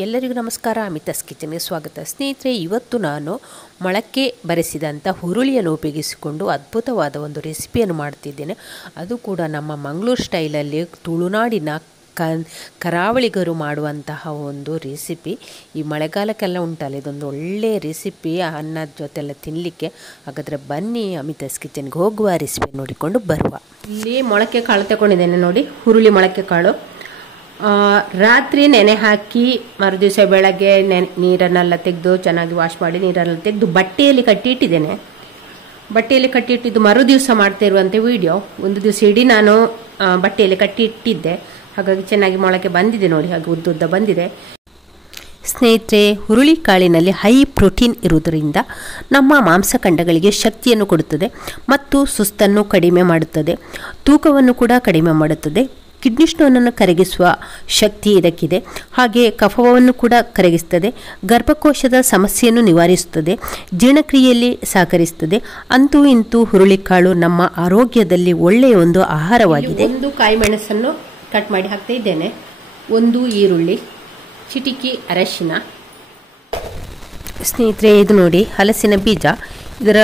ಎಲ್ಲರಿಗೂ ನಮಸ್ಕಾರ. ಅಮಿತಾಸ್ ಕಿಚನ್ಗೆ ಸ್ವಾಗತ. ಸ್ನೇಹಿತರೆ, ಇವತ್ತು ನಾನು ಮೊಳಕೆ ಬರೆಸಿದಂಥ ಹುರುಳಿಯನ್ನು ಉಪಯೋಗಿಸಿಕೊಂಡು ಅದ್ಭುತವಾದ ಒಂದು ರೆಸಿಪಿಯನ್ನು ಮಾಡ್ತಿದ್ದೇನೆ. ಅದು ಕೂಡ ನಮ್ಮ ಮಂಗಳೂರು ಸ್ಟೈಲಲ್ಲಿ ತುಳುನಾಡಿನ ಕರಾವಳಿಗರು ಮಾಡುವಂತಹ ಒಂದು ರೆಸಿಪಿ. ಈ ಮಳೆಗಾಲಕ್ಕೆಲ್ಲ ಉಂಟಲ್ಲ, ಇದೊಂದು ಒಳ್ಳೆಯ ರೆಸಿಪಿ ಅನ್ನದ ಜೊತೆಲ್ಲ ತಿನ್ನಲಿಕ್ಕೆ. ಹಾಗಾದರೆ ಬನ್ನಿ ಅಮಿತಾಸ್ ಕಿಚನ್ಗೆ ಹೋಗುವ, ರೆಸಿಪಿ ನೋಡಿಕೊಂಡು ಬರುವ. ಇಲ್ಲಿ ಮೊಳಕೆ ಕಾಳು ತಗೊಂಡಿದ್ದೇನೆ ನೋಡಿ, ಹುರುಳಿ ಮೊಳಕೆ ಕಾಳು. ರಾತ್ರಿ ನೆನೆ ಹಾಕಿ ಮರುದಿವಸ ಬೆಳಗ್ಗೆ ನೀರನ್ನೆಲ್ಲ ತೆಗೆದು ಚೆನ್ನಾಗಿ ವಾಶ್ ಮಾಡಿ ನೀರನ್ನೆಲ್ಲ ತೆಗೆದು ಬಟ್ಟೆಯಲ್ಲಿ ಕಟ್ಟಿ ಇಟ್ಟಿದ್ದೇನೆ. ಬಟ್ಟೆಯಲ್ಲಿ ಕಟ್ಟಿ ಇಟ್ಟಿದ್ದು ಮರುದಿವಸ ಮಾಡ್ತಾ ಇರುವಂಥ ವಿಡಿಯೋ. ಒಂದು ದಿವಸ ಇಡೀ ನಾನು ಬಟ್ಟೆಯಲ್ಲಿ ಕಟ್ಟಿ ಇಟ್ಟಿದ್ದೆ, ಹಾಗಾಗಿ ಚೆನ್ನಾಗಿ ಮೊಳಕೆ ಬಂದಿದೆ ನೋಡಿ, ಹಾಗೆ ಉದ್ದುದ್ದ ಬಂದಿದೆ. ಸ್ನೇಹಿತರೆ, ಹುರುಳಿ ಕಾಳಿನಲ್ಲಿ ಹೈ ಪ್ರೋಟೀನ್ ಇರುವುದರಿಂದ ನಮ್ಮ ಮಾಂಸಖಂಡಗಳಿಗೆ ಶಕ್ತಿಯನ್ನು ಕೊಡುತ್ತದೆ ಮತ್ತು ಸುಸ್ತನ್ನು ಕಡಿಮೆ ಮಾಡುತ್ತದೆ, ತೂಕವನ್ನು ಕೂಡ ಕಡಿಮೆ ಮಾಡುತ್ತದೆ. ಕಿಡ್ನಿ ಸ್ಟೋನನ್ನು ಕರಗಿಸುವ ಶಕ್ತಿ ಇದಕ್ಕಿದೆ. ಹಾಗೆ ಕಫವನ್ನು ಕೂಡ ಕರಗಿಸ್ತದೆ, ಗರ್ಭಕೋಶದ ಸಮಸ್ಯೆಯನ್ನು ನಿವಾರಿಸುತ್ತದೆ, ಜೀರ್ಣಕ್ರಿಯೆಯಲ್ಲಿ ಸಹಕರಿಸುತ್ತದೆ. ಅಂತೂ ಇಂತೂ ಹುರುಳಿಕಾಳು ನಮ್ಮ ಆರೋಗ್ಯದಲ್ಲಿ ಒಳ್ಳೆಯ ಒಂದು ಆಹಾರವಾಗಿದೆ. ಒಂದು ಕಾಯಿ ಮೆಣಸನ್ನು ಕಟ್ ಮಾಡಿ ಹಾಕ್ತಾ ಇದ್ದೇನೆ, ಒಂದು ಈರುಳ್ಳಿ, ಚಿಟಿಕಿ ಅರಶಿನ. ಸ್ನೇಹಿತರೆ, ಇದು ನೋಡಿ ಹಲಸಿನ ಬೀಜ. ಇದರ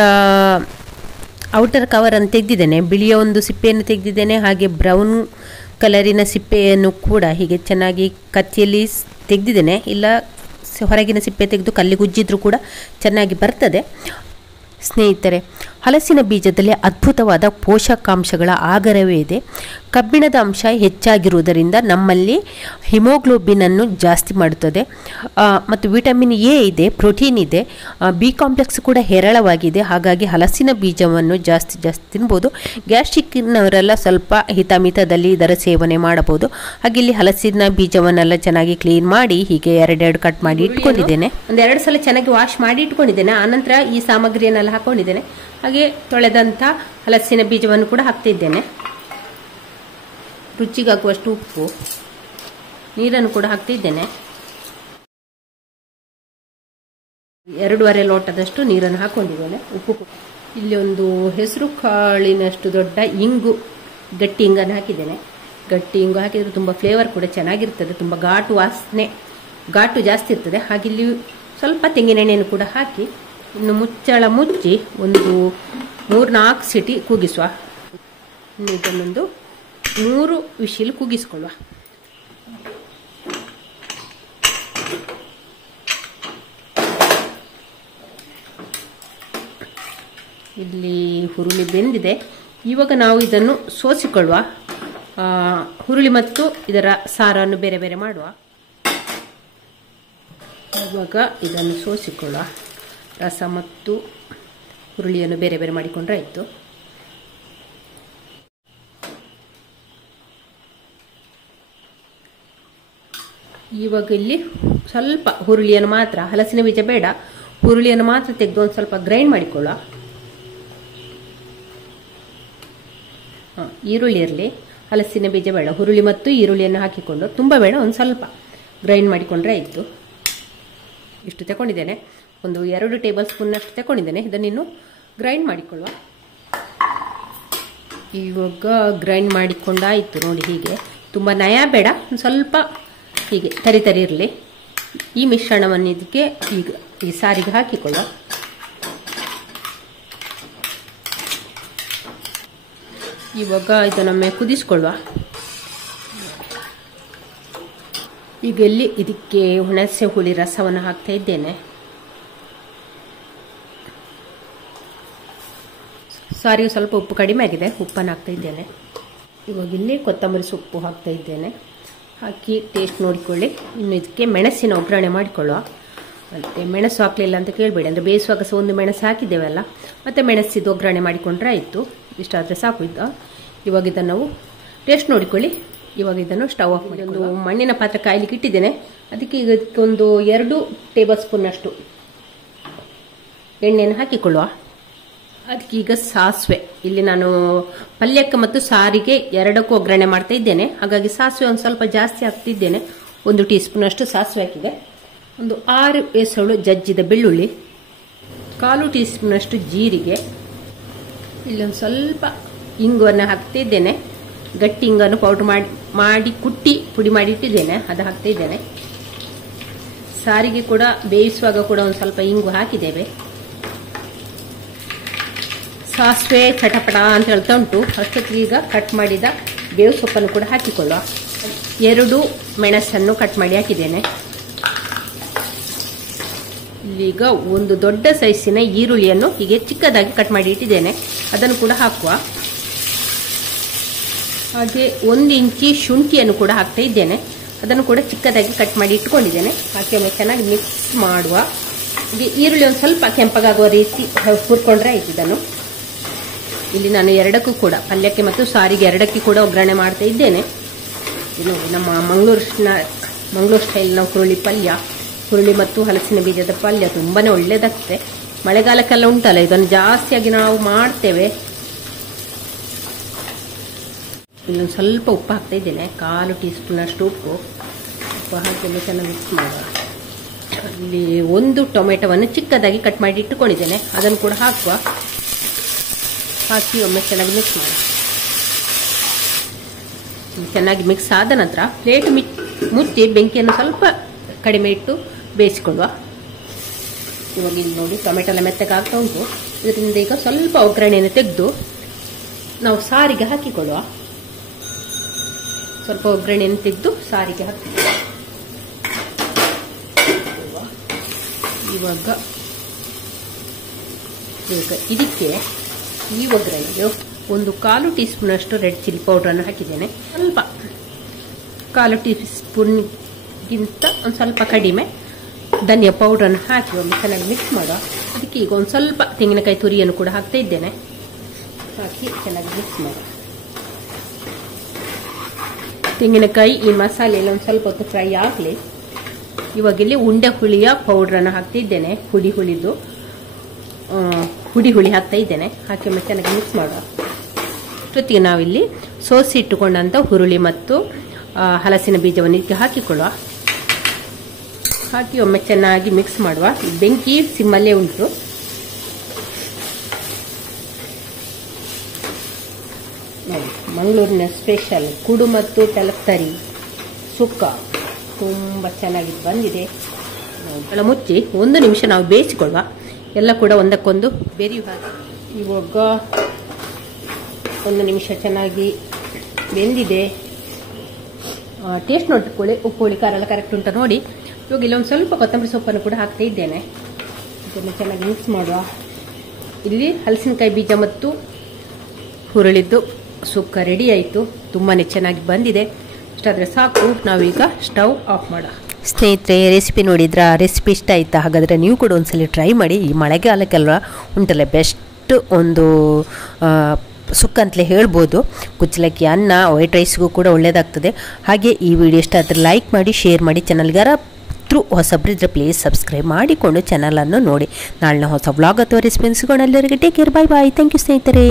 ಔಟರ್ ಕವರನ್ನು ತೆಗೆದಿದ್ದೇನೆ, ಬಿಳಿಯ ಒಂದು ಸಿಪ್ಪೆಯನ್ನು ತೆಗೆದಿದ್ದೇನೆ. ಹಾಗೆ ಬ್ರೌನ್ ಕಲರಿನ ಸಿಪ್ಪೆಯನ್ನು ಕೂಡ ಹೀಗೆ ಚೆನ್ನಾಗಿ ಕತ್ತಿಯಲ್ಲಿ ತೆಗೆದಿದ್ದೇನೆ. ಇಲ್ಲ ಹೊರಗಿನ ಸಿಪ್ಪೆ ತೆಗೆದು ಕಲ್ಲಿಗೆ ಉಜ್ಜಿದ್ರೂ ಕೂಡ ಚೆನ್ನಾಗಿ ಬರ್ತದೆ. ಸ್ನೇಹಿತರೆ, ಹಲಸಿನ ಬೀಜದಲ್ಲಿ ಅದ್ಭುತವಾದ ಪೋಷಕಾಂಶಗಳ ಆಗರವೇ ಇದೆ. ಕಬ್ಬಿಣದ ಅಂಶ ಹೆಚ್ಚಾಗಿರುವುದರಿಂದ ನಮ್ಮಲ್ಲಿ ಹಿಮೋಗ್ಲೋಬಿನನ್ನು ಜಾಸ್ತಿ ಮಾಡುತ್ತದೆ. ಮತ್ತು ವಿಟಮಿನ್ ಎ ಇದೆ, ಪ್ರೋಟೀನ್ ಇದೆ, ಬಿ ಕಾಂಪ್ಲೆಕ್ಸ್ ಕೂಡ ಹೇರಳವಾಗಿದೆ. ಹಾಗಾಗಿ ಹಲಸಿನ ಬೀಜವನ್ನು ಜಾಸ್ತಿ ತಿನ್ಬೋದು. ಗ್ಯಾಸ್ಟ್ರಿಕ್ನವರೆಲ್ಲ ಸ್ವಲ್ಪ ಹಿತಮಿತದಲ್ಲಿ ಇದರ ಸೇವನೆ ಮಾಡಬಹುದು. ಹಾಗೆ ಇಲ್ಲಿ ಹಲಸಿನ ಬೀಜವನ್ನೆಲ್ಲ ಚೆನ್ನಾಗಿ ಕ್ಲೀನ್ ಮಾಡಿ ಹೀಗೆ ಎರಡೆರಡು ಕಟ್ ಮಾಡಿ ಇಟ್ಕೊಂಡಿದ್ದೇನೆ. ಒಂದೆರಡು ಸಲ ಚೆನ್ನಾಗಿ ವಾಶ್ ಮಾಡಿ ಇಟ್ಕೊಂಡಿದ್ದೇನೆ. ಆನಂತರ ಈ ಸಾಮಗ್ರಿಯನ್ನೆಲ್ಲ ಹಾಕೊಂಡಿದ್ದೇನೆ. ಹಾಗೆ ತೊಳೆದಂಥ ಹಲಸಿನ ಬೀಜವನ್ನು ಕೂಡ ಹಾಕ್ತಿದ್ದೇನೆ. ರುಚಿಗಾಗುವಷ್ಟು ಉಪ್ಪು, ನೀರನ್ನು ಕೂಡ ಹಾಕ್ತಿದ್ದೇನೆ. 2.5 ಲೋಟದಷ್ಟು ನೀರನ್ನು ಹಾಕೊಂಡಿದ್ದೇನೆ. ಉಪ್ಪು, ಇಲ್ಲಿ ಒಂದು ಹೆಸರು ಕಾಳಿನಷ್ಟು ದೊಡ್ಡ ಇಂಗು, ಗಟ್ಟಿ ಇಂಗನ್ನು ಹಾಕಿದ್ದೇನೆ. ಗಟ್ಟಿ ಇಂಗು ಹಾಕಿದ್ರೆ ತುಂಬ ಫ್ಲೇವರ್ ಕೂಡ ಚೆನ್ನಾಗಿರ್ತದೆ, ತುಂಬ ಘಾಟು ಜಾಸ್ತಿ ಇರ್ತದೆ. ಹಾಗೆ ಇಲ್ಲಿ ಸ್ವಲ್ಪ ತೆಂಗಿನೆಣ್ಣೆಯನ್ನು ಕೂಡ ಹಾಕಿ ಇನ್ನು ಮುಚ್ಚಳ ಮುಚ್ಚಿ ಒಂದು 3-4 ಸಿಟಿ ಕೂಗಿಸುವ. ಇದನ್ನೊಂದು 3 ವಿಶಿಲ್ ಕೂಗಿಸ್ಕೊಳ್ಳುವ. ಇಲ್ಲಿ ಹುರುಳಿ ಬೆಂದಿದೆ. ಇವಾಗ ನಾವು ಇದನ್ನು ಸೋಸಿಕೊಳ್ಳುವ. ಹುರುಳಿ ಮತ್ತು ಇದರ ಸಾರನ್ನು ಬೇರೆ ಬೇರೆ ಮಾಡುವ. ಇವಾಗ ಇದನ್ನು ಸೋಸಿಕೊಳ್ಳುವ. ರಸ ಮತ್ತು ಹುರುಳಿಯನ್ನು ಬೇರೆ ಬೇರೆ ಮಾಡಿಕೊಂಡ್ರೆ ಆಯಿತು. ಇವಾಗ ಇಲ್ಲಿ ಸ್ವಲ್ಪ ಹುರುಳಿಯನ್ನು ಮಾತ್ರ, ಹಲಸಿನ ಬೀಜ ಬೇಡ, ಹುರುಳಿಯನ್ನು ಮಾತ್ರ ತೆಗೆದು ಒಂದು ಸ್ವಲ್ಪ ಗ್ರೈಂಡ್ ಮಾಡಿಕೊಳ್ಳುವ. ಈರುಳ್ಳಿ ಇರಲಿ, ಹಲಸಿನ ಬೀಜ ಬೇಡ, ಹುರುಳಿ ಮತ್ತು ಈರುಳ್ಳಿಯನ್ನು ಹಾಕಿಕೊಂಡು, ತುಂಬ ಬೇಡ, ಒಂದು ಸ್ವಲ್ಪ ಗ್ರೈಂಡ್ ಮಾಡಿಕೊಂಡ್ರೆ ಆಯಿತು. ಇಷ್ಟು ತಗೊಂಡಿದ್ದೇನೆ, ಒಂದು 2 ಟೇಬಲ್ ಸ್ಪೂನ್ನಷ್ಟು ತಗೊಂಡಿದ್ದೇನೆ. ಇದನ್ನಿನ್ನು ಗ್ರೈಂಡ್ ಮಾಡಿಕೊಳ್ಳುವ. ಇವಾಗ ಗ್ರೈಂಡ್ ಮಾಡಿಕೊಂಡಾಯಿತು ನೋಡಿ. ಹೀಗೆ ತುಂಬ ನಯ ಬೇಡ, ಒಂದು ಸ್ವಲ್ಪ ಹೀಗೆ ತರಿ ಇರಲಿ. ಈ ಮಿಶ್ರಣವನ್ನು ಇದಕ್ಕೆ ಈಗ ಈ ಸಾರಿಗೆ ಹಾಕಿಕೊಳ್ಳುವ. ಇವಾಗ ಇದನ್ನೊಮ್ಮೆ ಕುದಿಸ್ಕೊಳ್ಳುವ. ಈಗ ಇಲ್ಲಿ ಇದಕ್ಕೆ ಹುಣಸೆ ಹುಳಿ ರಸವನ್ನು ಹಾಕ್ತಾ ಇದ್ದೇನೆ. ಸಾರಿಗೆ ಸ್ವಲ್ಪ ಉಪ್ಪು ಕಡಿಮೆ ಆಗಿದೆ, ಉಪ್ಪನ್ನು ಹಾಕ್ತಾ ಇದ್ದೇನೆ. ಇವಾಗ ಇಲ್ಲಿ ಕೊತ್ತಂಬರಿ ಸೊಪ್ಪು ಹಾಕ್ತಾ ಇದ್ದೇನೆ. ಹಾಕಿ ಟೇಸ್ಟ್ ನೋಡಿಕೊಳ್ಳಿ. ಇನ್ನು ಇದಕ್ಕೆ ಮೆಣಸಿನ ಒಗ್ಗರಣೆ ಮಾಡಿಕೊಳ್ಳುವ. ಮತ್ತು ಮೆಣಸು ಹಾಕಲಿಲ್ಲ ಅಂತ ಕೇಳಬೇಡಿ, ಅಂದರೆ ಬೇಯಿಸುವಾಗ ಸಹ ಒಂದು ಮೆಣಸು ಹಾಕಿದ್ದೇವಲ್ಲ, ಮತ್ತು ಮೆಣಸಿದ್ದು ಒಗ್ಗರಣೆ ಮಾಡಿಕೊಂಡ್ರೆ ಆಯಿತು. ಇಷ್ಟಾದರೆ ಸಾಕು. ಇವಾಗ ಇದನ್ನು ನಾವು ಟೇಸ್ಟ್ ನೋಡಿಕೊಳ್ಳಿ. ಇವಾಗ ಇದನ್ನು ಸ್ಟವ್ ಆಫ್ ಮಾಡಿ ಒಂದು ಮಣ್ಣಿನ ಪಾತ್ರೆ ಕಾಯ್ಲಿಕ್ಕೆ ಇಟ್ಟಿದ್ದೇನೆ. ಅದಕ್ಕೆ ಈಗ ಒಂದು 2 ಟೇಬಲ್ ಸ್ಪೂನ್ನಷ್ಟು ಎಣ್ಣೆಯನ್ನು ಹಾಕಿಕೊಳ್ಳುವ. ಅದಕ್ಕೆ ಈಗ ಸಾಸಿವೆ, ಇಲ್ಲಿ ನಾನು ಪಲ್ಯಕ್ಕೆ ಮತ್ತು ಸಾರಿಗೆ ಎರಡಕ್ಕೂ ಒಗ್ಗರಣೆ ಮಾಡ್ತಾ ಇದ್ದೇನೆ. ಹಾಗಾಗಿ ಸಾಸಿವೆ ಒಂದು ಸ್ವಲ್ಪ ಜಾಸ್ತಿ ಹಾಕ್ತಿದ್ದೇನೆ. 1 ಟೀ ಸ್ಪೂನ್ ಸಾಸಿವೆ ಹಾಕಿದೆ. ಒಂದು 6 ಎಸಳು ಜಜ್ಜಿದ ಬೆಳ್ಳುಳ್ಳಿ, 1/4 ಟೀ ಸ್ಪೂನ್ ಜೀರಿಗೆ, ಇಲ್ಲೊಂದು ಸ್ವಲ್ಪ ಇಂಗುವನ್ನು ಹಾಕ್ತಿದ್ದೇನೆ. ಗಟ್ಟಿ ಇಂಗನ್ನು ಪೌಡರ್ ಮಾಡಿ ಕುಟ್ಟಿ ಪುಡಿ ಮಾಡಿ ಇಟ್ಟಿದ್ದೇನೆ, ಅದು ಹಾಕ್ತಾ ಇದ್ದೇನೆ. ಸಾರಿಗೆ ಕೂಡ ಬೇಯಿಸುವಾಗ ಕೂಡ ಒಂದು ಸ್ವಲ್ಪ ಇಂಗು ಹಾಕಿದ್ದೇವೆ. ಸಾಸಿವೆ ಚಟಪಟ ಅಂತ ಹೇಳ್ತಾ ಉಂಟು. ಅಷ್ಟೊತ್ತಿಗೆ ಈಗ ಕಟ್ ಮಾಡಿದ ಬೇವು ಸೊಪ್ಪನ್ನು ಕೂಡ ಹಾಕಿಕೊಳ್ಳುವ. 2 ಮೆಣಸನ್ನು ಕಟ್ ಮಾಡಿ ಹಾಕಿದ್ದೇನೆ. ಈಗ ಒಂದು ದೊಡ್ಡ ಸೈಜಿನ ಈರುಳ್ಳಿಯನ್ನು ಹೀಗೆ ಚಿಕ್ಕದಾಗಿ ಕಟ್ ಮಾಡಿ ಇಟ್ಟಿದ್ದೇನೆ, ಅದನ್ನು ಕೂಡ ಹಾಕುವ. ಹಾಗೆ 1 ಇಂಚಿ ಶುಂಠಿಯನ್ನು ಕೂಡ ಹಾಕ್ತಾ ಇದ್ದೇನೆ, ಅದನ್ನು ಕೂಡ ಚಿಕ್ಕದಾಗಿ ಕಟ್ ಮಾಡಿ ಇಟ್ಕೊಂಡಿದ್ದೇನೆ. ಹಾಕಿ ಒಮ್ಮೆ ಚೆನ್ನಾಗಿ ಮಿಕ್ಸ್ ಮಾಡುವ. ಈರುಳ್ಳಿ ಒಂದು ಸ್ವಲ್ಪ ಕೆಂಪಗಾಗುವ ರೀತಿ ಹುರ್ಕೊಂಡ್ರೆ ಆಯ್ತು. ಇದನ್ನು ಇಲ್ಲಿ ನಾನು 2ಕ್ಕೂ ಕೂಡ ಪಲ್ಯಕ್ಕೆ ಮತ್ತು ಸಾರಿಗೆ 2ಕ್ಕೆ ಕೂಡ ಒಗ್ಗರಣೆ ಮಾಡ್ತಾ ಇದ್ದೇನೆ. ಇದು ನಮ್ಮ ಮಂಗಳೂರು ಸ್ಟೈಲ್ನ ಹುರುಳಿ ಪಲ್ಯ, ಹುರುಳಿ ಮತ್ತು ಹಲಸಿನ ಬೀಜದ ಪಲ್ಯ ತುಂಬಾನೇ ಒಳ್ಳೇದಾಗ್ತದೆ. ಮಳೆಗಾಲಕ್ಕೆಲ್ಲ ಉಂಟಲ್ಲ, ಇದನ್ನು ಜಾಸ್ತಿಯಾಗಿ ನಾವು ಮಾಡ್ತೇವೆ. ಇಲ್ಲೊಂದು ಸ್ವಲ್ಪ ಉಪ್ಪು ಹಾಕ್ತಾ ಇದ್ದೇನೆ, 1/4 ಟೀ ಸ್ಪೂನ್ ಅಷ್ಟು ಉಪ್ಪು ಹಾಕಿ ಚೆನ್ನಾಗಿ ಮಿಕ್ಸ್ ಮಾಡುವ. ಇಲ್ಲಿ 1 ಟೊಮೆಟೊವನ್ನು ಚಿಕ್ಕದಾಗಿ ಕಟ್ ಮಾಡಿ ಇಟ್ಟುಕೊಂಡಿದ್ದೇನೆ, ಅದನ್ನು ಕೂಡ ಹಾಕುವ. ಹಾಕಿ ಒಮ್ಮೆ ಚೆನ್ನಾಗಿ ಮಿಕ್ಸ್ ಮಾಡಿ. ಚೆನ್ನಾಗಿ ಮಿಕ್ಸ್ ಆದ ನಂತರ ಪ್ಲೇಟ್ ಮುಚ್ಚಿ ಬೆಂಕಿಯನ್ನು ಸ್ವಲ್ಪ ಕಡಿಮೆ ಇಟ್ಟು ಬೇಯಿಸಿಕೊಳ್ಳುವ. ಇವಾಗ ಇಲ್ಲಿ ನೋಡಿ ಟೊಮೆಟೊ ಎಲ್ಲ ಮೆತ್ತಗೆ ಆಗ್ತಾ ಉಂಟು. ಇದರಿಂದ ಈಗ ಸ್ವಲ್ಪ ಒಗ್ಗರಣೆಯನ್ನು ತೆಗೆದು ನಾವು ಸಾರಿಗೆ ಹಾಕಿಕೊಳ್ಳುವ. ಸ್ವಲ್ಪ ಒಗ್ಗರಣೆಯನ್ನು ತೆಗೆದು ಸಾರಿಗೆ ಹಾಕಿ ಇವಾಗ ಇದಕ್ಕೆ ಈ ಒಗ್ಗರಣೆಗೆ 1/4 ಟೀ ಸ್ಪೂನ್ ಅಷ್ಟು ರೆಡ್ ಚಿಲ್ಲಿ ಪೌಡ್ರನ್ನು ಹಾಕಿದ್ದೇನೆ. ಸ್ವಲ್ಪ 1/4 ಟೀ ಸ್ಪೂನ್ಗಿಂತ ಒಂದು ಸ್ವಲ್ಪ ಕಡಿಮೆ ಧನಿಯಾ ಪೌಡ್ರನ್ನು ಹಾಕಿ ಒಂದು ಚೆನ್ನಾಗಿ ಮಿಕ್ಸ್ ಮಾಡುವ. ಅದಕ್ಕೆ ಈಗ ಒಂದು ಸ್ವಲ್ಪ ತೆಂಗಿನಕಾಯಿ ತುರಿಯನ್ನು ಕೂಡ ಹಾಕ್ತಾ ಇದ್ದೇನೆ. ಹಾಕಿ ಚೆನ್ನಾಗಿ ಮಿಕ್ಸ್ ಮಾಡುವ. ತೆಂಗಿನಕಾಯಿ ಈ ಮಸಾಲೆಯಲ್ಲಿ ಒಂದು ಸ್ವಲ್ಪ ಹೊತ್ತು ಫ್ರೈ ಆಗಲಿ. ಇವಾಗ ಇಲ್ಲಿ ಉಂಡೆ ಹುಳಿಯ ಪೌಡ್ರನ್ನು ಹಾಕ್ತಾ ಇದ್ದೇನೆ. ಹುಡಿ ಹುಳಿ ಹಾಕ್ತಾ ಇದ್ದೇನೆ. ಹಾಕಿ ಒಮ್ಮೆ ಚೆನ್ನಾಗಿ ಮಿಕ್ಸ್ ಮಾಡುವ. ಜೊತೆಗೆ ನಾವಿಲ್ಲಿ ಸೋಸಿ ಇಟ್ಟುಕೊಂಡಂತ ಹುರುಳಿ ಮತ್ತು ಹಲಸಿನ ಬೀಜವನ್ನು ಇದಕ್ಕೆ ಹಾಕಿಕೊಳ್ಳುವ. ಹಾಕಿ ಒಮ್ಮೆ ಚೆನ್ನಾಗಿ ಮಿಕ್ಸ್ ಮಾಡುವ. ಬೆಂಕಿ ಸಿಮ್ಮಲ್ಲೇ ಉಂಟು. ಮಂಗಳೂರಿನ ಸ್ಪೆಷಲ್ ಕುಡು ಮತ್ತು ತಲತರಿ ಸುಕ್ಕ ತುಂಬ ಚೆನ್ನಾಗಿ ಬಂದಿದೆ. ಮುಚ್ಚಿ 1 ನಿಮಿಷ ನಾವು ಬೇಯಿಸಿಕೊಳ್ಳುವ. ಎಲ್ಲ ಕೂಡ ಒಂದಕ್ಕೊಂದು ಬೆರೆಯುವ. ಇವಾಗ 1 ನಿಮಿಷ ಚೆನ್ನಾಗಿ ಬೆಂದಿದೆ. ಟೇಸ್ಟ್ ನೋಡ್ಕೊಳ್ಳಿ, ಉಪ್ಪು ಹುಳಿ ಖಾರ ಎಲ್ಲ ಕರೆಕ್ಟ್ ಉಂಟು ನೋಡಿ. ಇವಾಗ ಇಲ್ಲೊಂದು ಸ್ವಲ್ಪ ಕೊತ್ತಂಬರಿ ಸೊಪ್ಪನ್ನು ಕೂಡ ಹಾಕ್ತಾ ಇದ್ದೇನೆ. ಇದನ್ನು ಚೆನ್ನಾಗಿ ಮಿಕ್ಸ್ ಮಾಡುವ. ಇಲ್ಲಿ ಹಲಸಿನಕಾಯಿ ಬೀಜ ಮತ್ತು ಹುರುಳಿದ್ದು ಸುಕ್ಕ ರೆಡಿ ಆಯಿತು. ತುಂಬಾ ಚೆನ್ನಾಗಿ ಬಂದಿದೆ. ಇಷ್ಟಾದರೆ ಸಾಕು, ನಾವೀಗ ಸ್ಟವ್ ಆಫ್ ಮಾಡುವ. ಸ್ನೇಹಿತರೆ, ರೆಸಿಪಿ ನೋಡಿದ್ರೆ ಆ ರೆಸಿಪಿ ಇಷ್ಟ ಆಯಿತಾ? ಹಾಗಾದರೆ ನೀವು ಕೂಡ ಒಂದ್ಸಲ ಟ್ರೈ ಮಾಡಿ. ಈ ಮಳೆಗಾಲಕ್ಕೆಲ್ಲ ಉಂಟಲ್ಲ ಬೆಸ್ಟ್ ಒಂದು ಸುಕ್ಕ ಅಂತಲೇ ಹೇಳ್ಬೋದು. ಕುಚ್ಚಲಕ್ಕಿ ಅನ್ನ, ವೈಟ್ ರೈಸ್ಗೂ ಕೂಡ ಒಳ್ಳೆಯದಾಗ್ತದೆ. ಹಾಗೆ ಈ ವಿಡಿಯೋ ಇಷ್ಟ ಆದರೆ ಲೈಕ್ ಮಾಡಿ, ಶೇರ್ ಮಾಡಿ. ಚಾನಲ್ಗಾರ ಹೊಸಬ್ರಿದ್ರೆ ಪ್ಲೀಸ್ ಸಬ್ಸ್ಕ್ರೈಬ್ ಮಾಡಿಕೊಂಡು ಚಾನಲನ್ನು ನೋಡಿ. ನಾಳಿನ ಹೊಸ ವ್ಲಾಗ್ ಅಥವಾ ರೆಸಿಪಿ ಸಿಗೋಣ. ಎಲ್ಲರಿಗೆ take care, bye bye. Thank you ಸ್ನೇಹಿತರೆ.